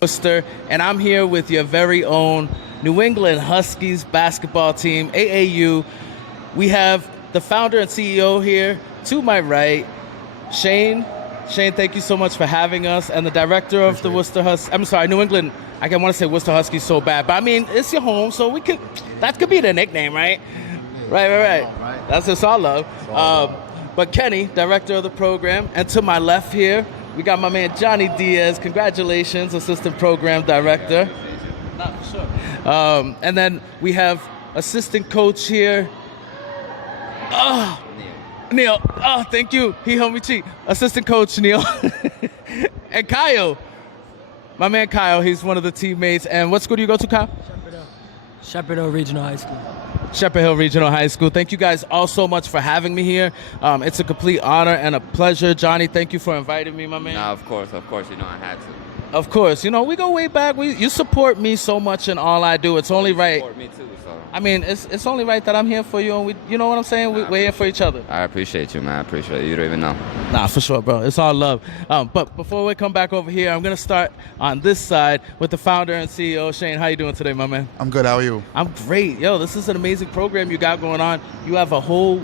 Worcester, and I'm here with your very own New England Huskies basketball team, AAU. We have the founder and CEO here to my right, Shane. Shane, thank you so much for having us, and the director of the Worcester Huskies. I'm sorry, New England. I want to say Worcester Huskies so bad, but I mean it's your home, so that could be the nickname, right? Right. That's just all love. But Kenny, director of the program, and to my left here, we got my man Johnny Diaz. Congratulations, assistant program director. Not for sure. And then we have assistant coach here. Neil. Oh, thank you. He helped me cheat. Assistant coach Neil. And Kyle. My man Kyle, he's one of the teammates. And what school do you go to, Kyle? Shepherd Hill Regional High School. Shepherd Hill Regional High School. Thank you guys all so much for having me here. It's a complete honor and a pleasure. Johnny, thank you for inviting me, my man. No, of course, I had to. Of course, we go way back. You support me so much in all I do. It's only right. Support me too, so. I mean, it's only right that I'm here for you, and you know what I'm saying? We're here for each other. I appreciate you, man. I appreciate you. You don't even know. Nah, for sure, bro. It's all love. But before we come back over here, I'm going to start on this side with the founder and CEO, Shane. How you doing today, my man? I'm good. How are you? I'm great. Yo, this is an amazing program you got going on. You have a whole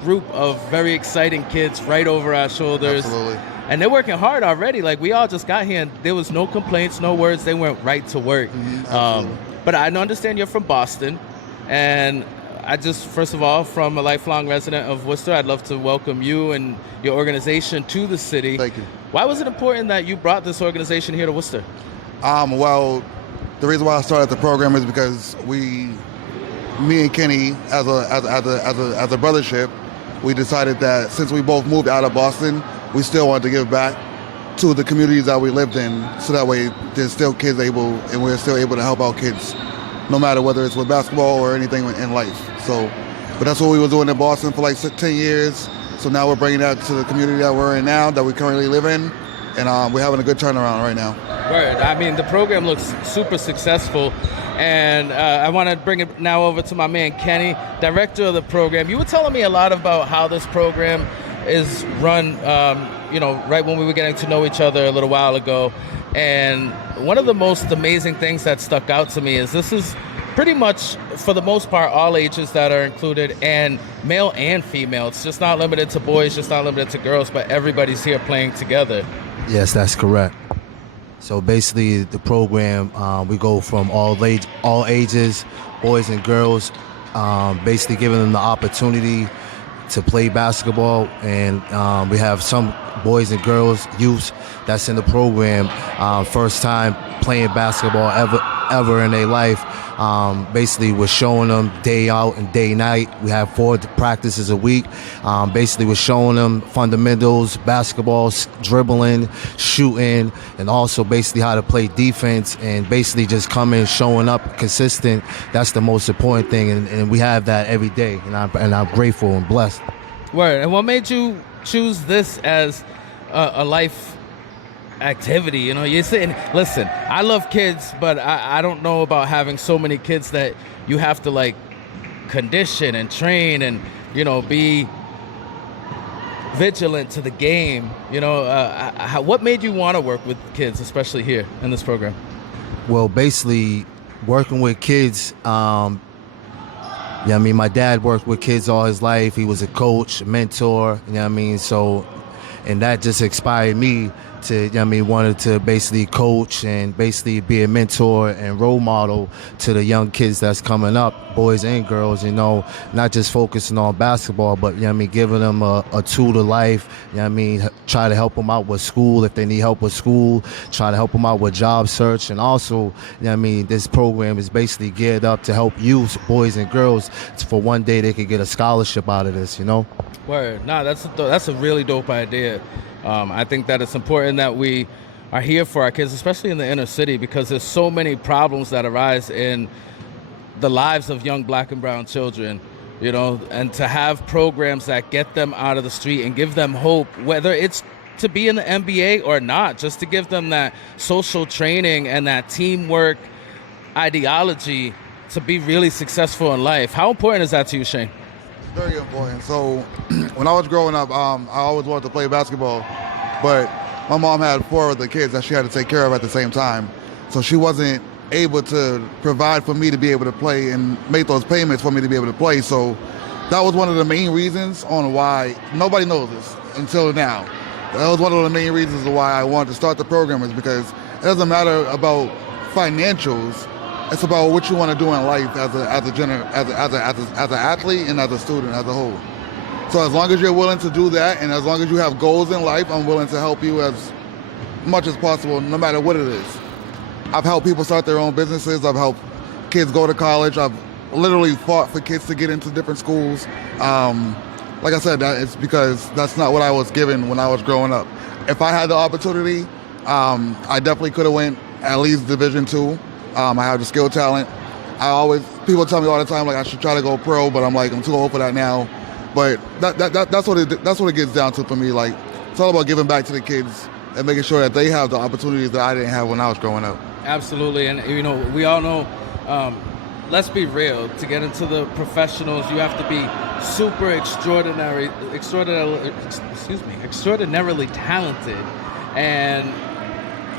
group of very exciting kids right over our shoulders. Absolutely. And they're working hard already. Like, we all just got here, and there was no complaints, no words. They went right to work. But I understand you're from Boston. And I just, first of all, from a lifelong resident of Worcester, I'd love to welcome you and your organization to the city. Thank you. Why was it important that you brought this organization here to Worcester? Well, the reason why I started the program is because me and Kenny, as a brothership, we decided that since we both moved out of Boston, we still wanted to give back to the communities that we lived in, so that way there's still kids able, and we're still able to help out kids, no matter whether it's with basketball or anything in life. So, but that's what we were doing in Boston for like 10 years. So now we're bringing that to the community that we're in now, that we currently live in, and we're having a good turnaround right now. Right. I mean, the program looks super successful, and I want to bring it now over to my man Kenny, director of the program. You were telling me a lot about how this program is run, right when we were getting to know each other a little while ago. And one of the most amazing things that stuck out to me is this is pretty much, for the most part, all ages that are included, and male and female. It's just not limited to boys, just not limited to girls, but everybody's here playing together. Yes, that's correct. So basically, the program, we go from all ages, boys and girls, basically giving them the opportunity to play basketball, and we have some boys and girls, youths that's in the program, first time playing basketball ever in their life. Basically, we're showing them day out and day night. We have 4 practices a week. Basically, we're showing them fundamentals, basketball, dribbling, shooting, and also basically how to play defense, and basically just coming, showing up consistent. That's the most important thing, and we have that every day, and I'm grateful and blessed. Word. And what made you choose this as a life activity? You're sitting, listen, I love kids, but I don't know about having so many kids that you have to like condition and train and be vigilant to the game. What made you want to work with kids, especially here in this program? Well, basically working with kids, my dad worked with kids all his life. He was a coach, a mentor, so, and that just inspired me to, wanted to basically coach and basically be a mentor and role model to the young kids that's coming up, boys and girls, not just focusing on basketball, but, giving them a tool to life, try to help them out with school if they need help with school, try to help them out with job search, and also, this program is basically geared up to help youth, boys and girls, for one day they could get a scholarship out of this, Word. Nah, that's a really dope idea. I think that it's important that we are here for our kids, especially in the inner city, because there's so many problems that arise in the lives of young black and brown children, and to have programs that get them out of the street and give them hope, whether it's to be in the NBA or not, just to give them that social training and that teamwork ideology to be really successful in life. How important is that to you, Shane? Very important. So when I was growing up, I always wanted to play basketball, but my mom had 4 of the kids that she had to take care of at the same time. So she wasn't able to provide for me to be able to play and make those payments for me to be able to play. So that was one of the main reasons on why nobody knows this until now. That was one of the main reasons why I wanted to start the program, is because it doesn't matter about financials. It's about what you want to do in life as an athlete and as a student as a whole. So as long as you're willing to do that, and as long as you have goals in life, I'm willing to help you as much as possible, no matter what it is. I've helped people start their own businesses. I've helped kids go to college. I've literally fought for kids to get into different schools. Like I said, it's because that's not what I was given when I was growing up. If I had the opportunity, I definitely could have went at least Division II. I have the skill talent. People tell me all the time, like, I should try to go pro, but I'm like, I'm too old for that now. But that's what it gets down to for me. Like, it's all about giving back to the kids and making sure that they have the opportunities that I didn't have when I was growing up. Absolutely, and we all know. Let's be real. To get into the professionals, you have to be super extraordinarily talented, and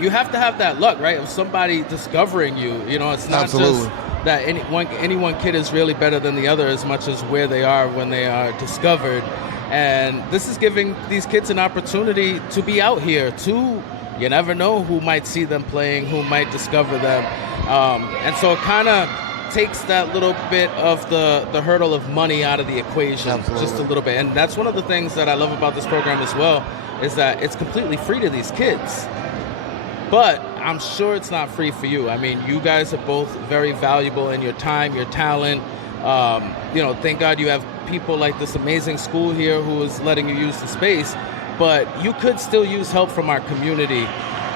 you have to have that luck, right? Of somebody discovering you. It's not Absolutely. just that any one kid is really better than the other, as much as where they are when they are discovered. And this is giving these kids an opportunity to be out here too. You never know who might see them playing, who might discover them. And so it kind of takes that little bit of the hurdle of money out of the equation. Absolutely. Just a little bit. And that's one of the things that I love about this program as well, is that it's completely free to these kids. But I'm sure it's not free for you. I mean, you guys are both very valuable in your time, your talent. Thank God you have people like this amazing school here who is letting you use the space. But you could still use help from our community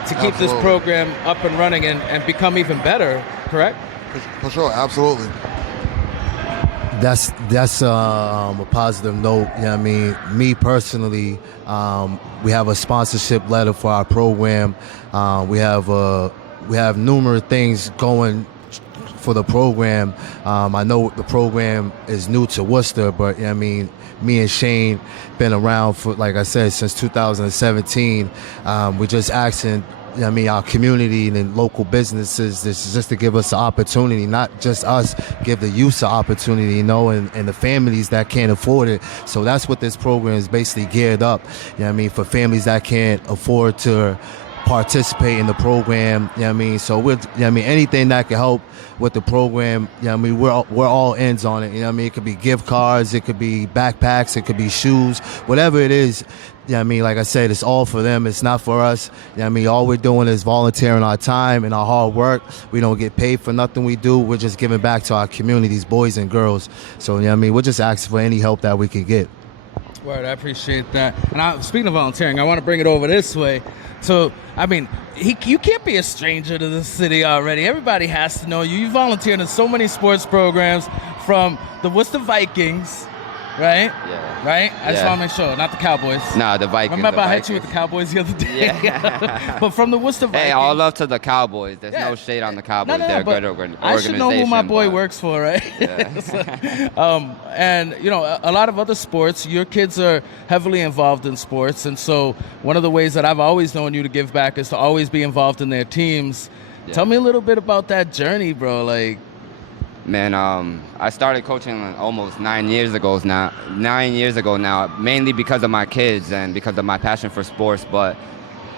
to keep this program up and running and become even better, correct? For sure, absolutely. That's a positive note. You know what I mean? Me personally, we have a sponsorship letter for our program. We have numerous things going for the program. I know the program is new to Worcester, but you know what I mean, me and Shane been around for, like I said, since 2017. We're just asking, you know what I mean, our community and local businesses, this is just to give us the opportunity, not just us, give the youth the opportunity, and the families that can't afford it. So that's what this program is basically geared up, you know what I mean, for families that can't afford to participate in the program, you know what I mean? So anything that can help with the program, you know what I mean, we're all ends on it, you know what I mean? It could be gift cards, it could be backpacks, it could be shoes, whatever it is, you know what I mean? Like I said, it's all for them, it's not for us, you know what I mean? All we're doing is volunteering our time and our hard work. We don't get paid for nothing we do. We're just giving back to our communities, boys and girls. So, you know what I mean? We're just asking for any help that we can get. Word, I appreciate that. And speaking of volunteering, I want to bring it over this way. So, I mean, you can't be a stranger to the city already. Everybody has to know you. You volunteered in so many sports programs, from the Worcester Vikings, right? Yeah. Right? I just want to make sure, not the Cowboys. Nah, the Vikings. Remember I hit you with the Cowboys the other day? Yeah. But from the Worcester Vikings. Hey, all love to the Cowboys. There's Yeah. no shade on the Cowboys. No, They're a but good organization. I should know who my boy but- works for, right? Yeah. And, a lot of other sports, your kids are heavily involved in sports. And so one of the ways that I've always known you to give back is to always be involved in their teams. Yeah. Tell me a little bit about that journey, bro. Man, I started coaching almost 9 years ago now, mainly because of my kids and because of my passion for sports. But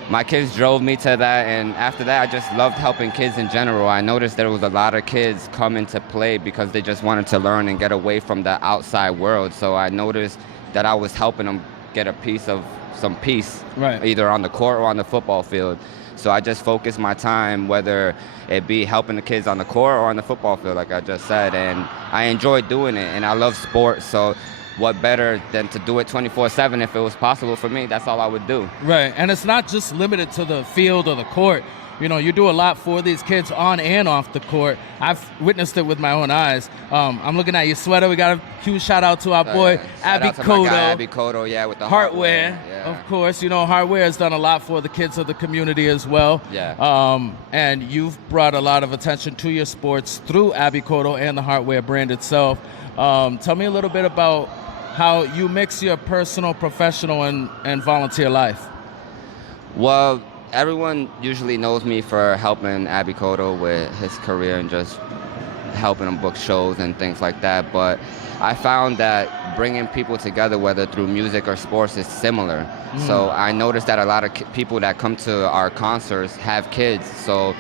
my kids drove me to that, and after that, I just loved helping kids in general. I noticed there was a lot of kids coming to play because they just wanted to learn and get away from the outside world. So I noticed that I was helping them get a piece of some peace, Right. either on the court or on the football field. So I just focused my time, whether it be helping the kids on the court or on the football field, like I just said. And I enjoy doing it, and I love sports. So what better than to do it 24/7 if it was possible for me? That's all I would do. Right. And it's not just limited to the field or the court. You do a lot for these kids on and off the court. I've witnessed it with my own eyes. I'm looking at your sweater. We got a huge shout out to our boy, Shout Abby out to my guy, Kodo. Abby Kodo, yeah, with the Hardware, Yeah. of course. Hardware has done a lot for the kids of the community as well. Yeah. And you've brought a lot of attention to your sports through Abby Kodo and the Hardware brand itself. Tell me a little bit about how you mix your personal, professional, and volunteer life. Well, everyone usually knows me for helping Abby Cotto with his career and just helping him book shows and things like that. But I found that bringing people together, whether through music or sports, is similar. So I noticed that a lot of people that come to our concerts have kids. So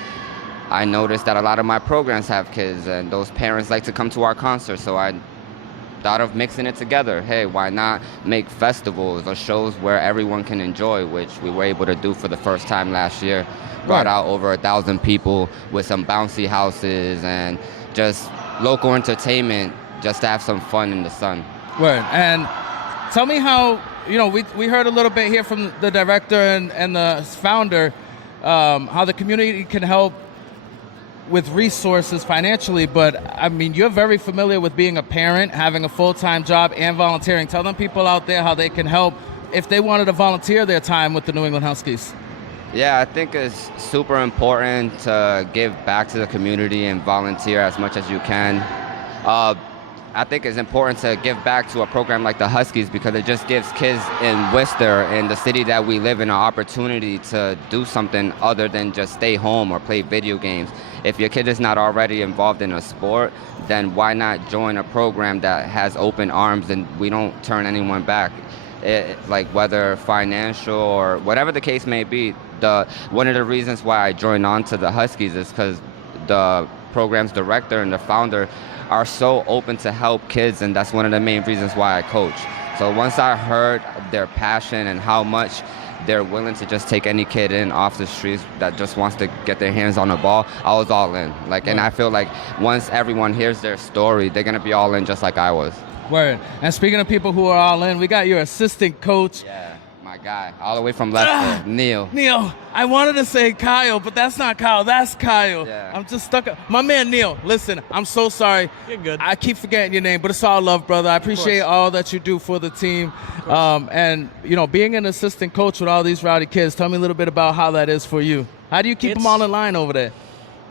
I noticed that a lot of my programs have kids, and those parents like to come to our concerts. So I thought of mixing it together. Hey, why not make festivals or shows where everyone can enjoy, which we were able to do for the first time last year. Brought out over 1,000 people with some bouncy houses and just local entertainment, just to have some fun in the sun. Word. And tell me how, we heard a little bit here from the director and the founder, how the community can help with resources financially, but I mean, you're very familiar with being a parent, having a full-time job, and volunteering. Tell them people out there how they can help if they wanted to volunteer their time with the New England Huskies. Yeah, I think it's super important to give back to the community and volunteer as much as you can. I think it's important to give back to a program like the Huskies because it just gives kids in Worcester, in the city that we live in, an opportunity to do something other than just stay home or play video games. If your kid is not already involved in a sport, then why not join a program that has open arms and we don't turn anyone back? Like whether financial or whatever the case may be, one of the reasons why I joined on to the Huskies is because the program's director and the founder are so open to help kids, and that's one of the main reasons why I coach. So once I heard their passion and how much they're willing to just take any kid in off the streets that just wants to get their hands on the ball, I was all in. And I feel like once everyone hears their story, they're gonna be all in just like I was. Word. And speaking of people who are all in, we got your assistant coach. Yeah, my guy, all the way from Leicester, Neil. Neil, I wanted to say Kyle, but that's not Kyle, that's Kyle. Yeah. I'm just stuck. My man Neil, listen, I'm so sorry. You're good. I keep forgetting your name, but it's all love, brother. I appreciate all that you do for the team. And, being an assistant coach with all these rowdy kids, tell me a little bit about how that is for you. How do you keep them all in line over there?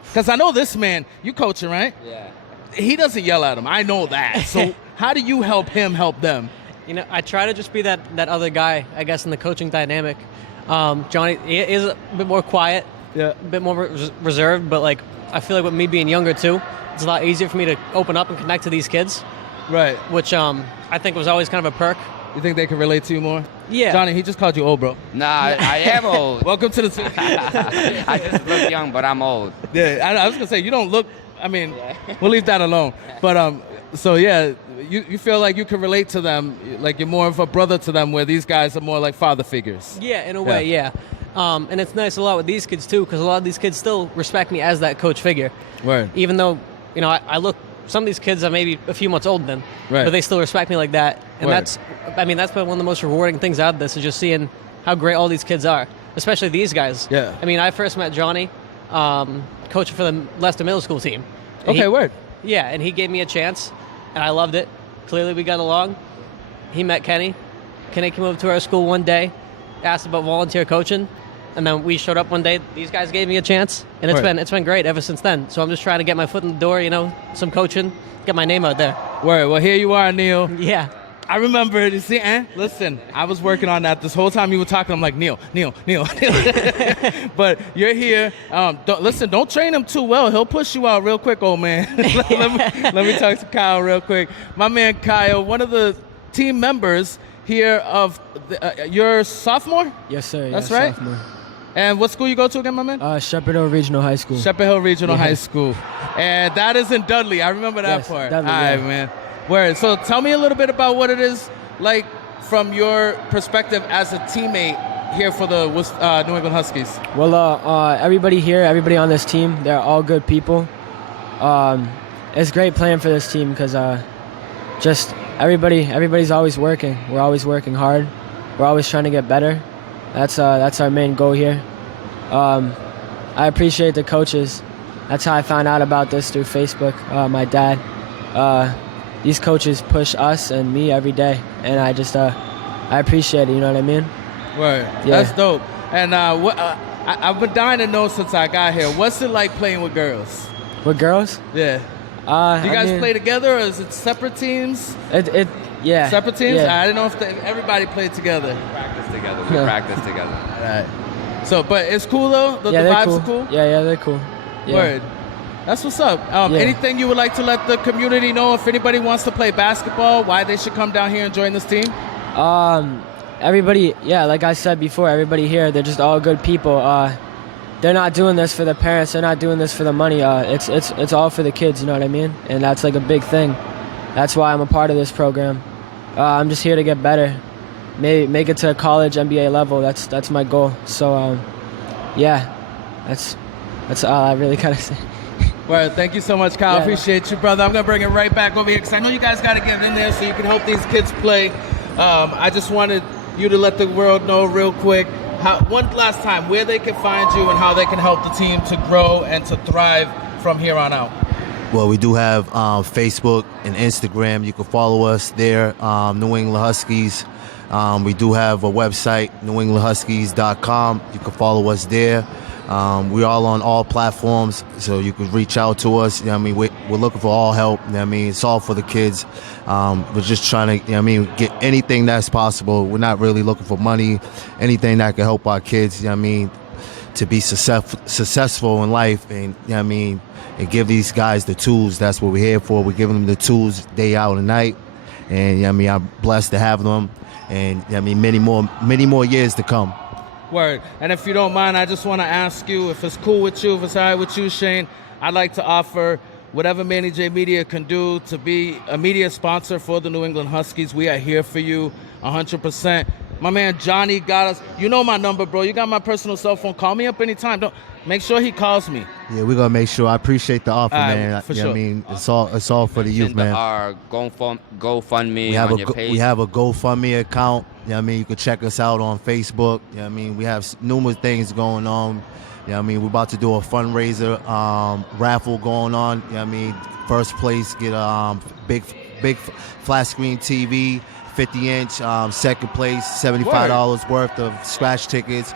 Because I know this man, you coaching, right? Yeah. He doesn't yell at him. I know that. So how do you help him help them? I try to just be that other guy, I guess, in the coaching dynamic. Johnny is a bit more quiet, a bit more reserved, but I feel like with me being younger too, it's a lot easier for me to open up and connect to these kids. Right. Which I think was always kind of a perk. You think they can relate to you more? Yeah. Johnny, he just called you old, bro. Nah, I am old. Welcome to the team. I just look young, but I'm old. Yeah, I was going to say, you don't look, we'll leave that alone. But, so yeah, you feel like you can relate to them, like you're more of a brother to them, where these guys are more like father figures. Yeah, in a way, yeah. And it's nice a lot with these kids too, because a lot of these kids still respect me as that coach figure. Right. Even though, I look, some of these kids are maybe a few months older than, right, but they still respect me like that. And right, that's been one of the most rewarding things out of this, is just seeing how great all these kids are, especially these guys. Yeah. I first met Johnny coaching for the Leicester Middle School team. And word. Yeah, and he gave me a chance, and I loved it. Clearly we got along. He met Kenny. Kenny came over to our school one day, asked about volunteer coaching, and then we showed up one day. These guys gave me a chance, and it's been great ever since then. So I'm just trying to get my foot in the door, some coaching, get my name out there. Word. Well, here you are, Neil. Yeah. I remember, you see, listen, I was working on that this whole time you were talking. I'm like, Neil. But you're here. Don't train him too well. He'll push you out real quick, old man. let me talk to Kyle real quick. My man Kyle, one of the team members here of your sophomore? Yes, sir. That's right. Sophomore. And what school you go to again, my man? Shepherd Hill Regional High School. Shepherd Hill Regional High School. And that is in Dudley. I remember that part. Dudley, all right, man. Word. So tell me a little bit about what it is like from your perspective as a teammate here for the New England Huskies. Well, everybody on this team, they're all good people. It's great playing for this team because just everybody's always working. We're always working hard. We're always trying to get better. That's our main goal here. I appreciate the coaches. That's how I found out about this, through Facebook. My dad. These coaches push us and me every day, and I appreciate it. You know what I mean? Right. Yeah. That's dope. And I've been dying to know since I got here, what's it like playing with girls? With girls? Yeah. Do you guys play together, or is it separate teams? Yeah. Separate teams? Yeah. I didn't know if everybody played together. We practice together. All right. So, but it's cool though. The they're vibes cool. are cool. Yeah, they're cool. Yeah. Word. That's what's up. Yeah. Anything you would like to let the community know if anybody wants to play basketball, why they should come down here and join this team? Everybody, yeah, like I said before, everybody here, they're just all good people. They're not doing this for the parents. They're not doing this for the money. It's all for the kids, you know what I mean? And that's like a big thing. That's why I'm a part of this program. I'm just here to get better, make it to a college NBA level. That's my goal. So, yeah, that's all I really gotta say. Well, thank you so much, Kyle. Yeah. Appreciate you, brother. I'm going to bring it right back over here because I know you guys got to get in there so you can help these kids play. I just wanted you to let the world know real quick, one last time, where they can find you and how they can help the team to grow and to thrive from here on out. Well, we do have Facebook and Instagram. You can follow us there, New England Huskies. We do have a website, newenglandhuskies.com. You can follow us there. We're all on all platforms, so you can reach out to us. You know what I mean, we're looking for all help. You know what I mean, it's all for the kids. We're just trying to, you know what I mean, get anything that's possible. We're not really looking for money, anything that can help our kids. You know what I mean, to be successful in life, and you know what I mean, and give these guys the tools. That's what we're here for. We're giving them the tools day out and night, and you know what I mean, I'm blessed to have them, and you know what I mean, many more years to come. Word. And if you don't mind, I just want to ask you, if it's cool with you, if it's all right with you, Shane, I'd like to offer whatever Manny J Media can do to be a media sponsor for the New England Huskies. We are here for you 100%. My man Johnny got us. You know my number, bro. You got my personal cell phone. Call me up anytime. Don't make sure he calls me. Yeah, we're gonna make sure. I appreciate the offer, man. For you know sure. what I mean, it's all for the youth, man. Our GoFundMe We have on your page. we have a GoFundMe account. You know what I mean, you can check us out on Facebook. You know what I mean, we have numerous things going on. You know what I mean, we're about to do a fundraiser raffle going on. You know what I mean, first place get a big flat screen TV, 50-inch. Second place, $75 worth of scratch tickets.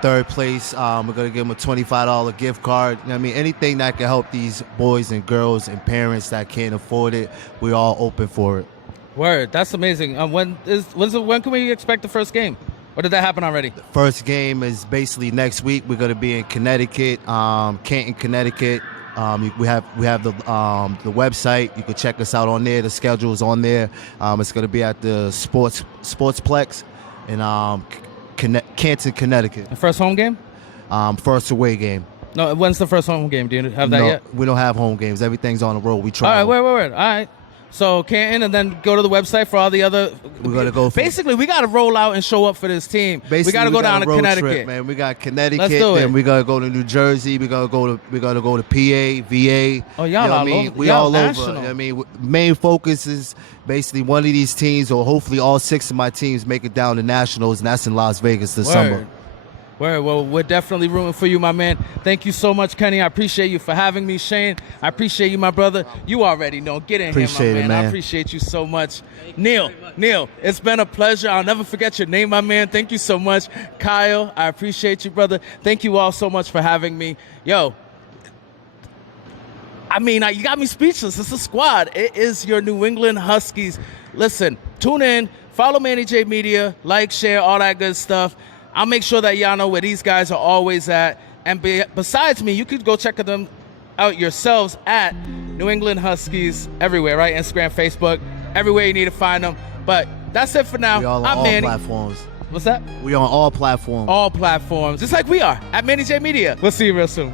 Third place, we're gonna give them a $25 gift card. You know what I mean, anything that can help these boys and girls and parents that can't afford it, we're all open for it. Word. That's amazing. When can we expect the first game? Or did that happen already? First game is basically next week. We're gonna be in Connecticut, Canton, Connecticut. We have the website. You can check us out on there. The schedule is on there. It's gonna be at the Sportsplex in Canton, Connecticut. The first home game? First away game. No, when's the first home game? Do you have that No, yet? we don't have home games. Everything's on the road. We All travel. right, word. All right. So Canton, and then go to the website for all the other. We're gonna go. Basically, we got to roll out and show up for this team. Basically, we got to go down a to road Connecticut, trip, man. We got Connecticut, Let's do it. then we gotta go to New Jersey. We gotta go to PA, VA. Oh, y'all you know what all I mean? over- We y'all all national. over. You know what I mean, main focus is basically one of these teams, or hopefully all 6 of my teams, make it down to nationals, and that's in Las Vegas this summer. Word. Well, we're definitely rooting for you, my man. Thank you so much, Kenny. I appreciate you for having me, Shane. I appreciate you, my brother. You already know. Get in Appreciate here, my it, man. I man. appreciate you so much. Neil, it's been a pleasure. I'll never forget your name, my man. Thank you so much. Kyle, I appreciate you, brother. Thank you all so much for having me. Yo, I mean, you got me speechless. It's a squad. It is your New England Huskies. Listen, tune in, follow Manny J Media, like, share, all that good stuff. I'll make sure that y'all know where these guys are always at. And besides me, you could go check them out yourselves at New England Huskies everywhere, right? Instagram, Facebook, everywhere you need to find them. But that's it for now. We all on I'm all Manny. platforms. What's that? We on all platforms. All platforms, just like we are at Manny J Media. We'll see you real soon.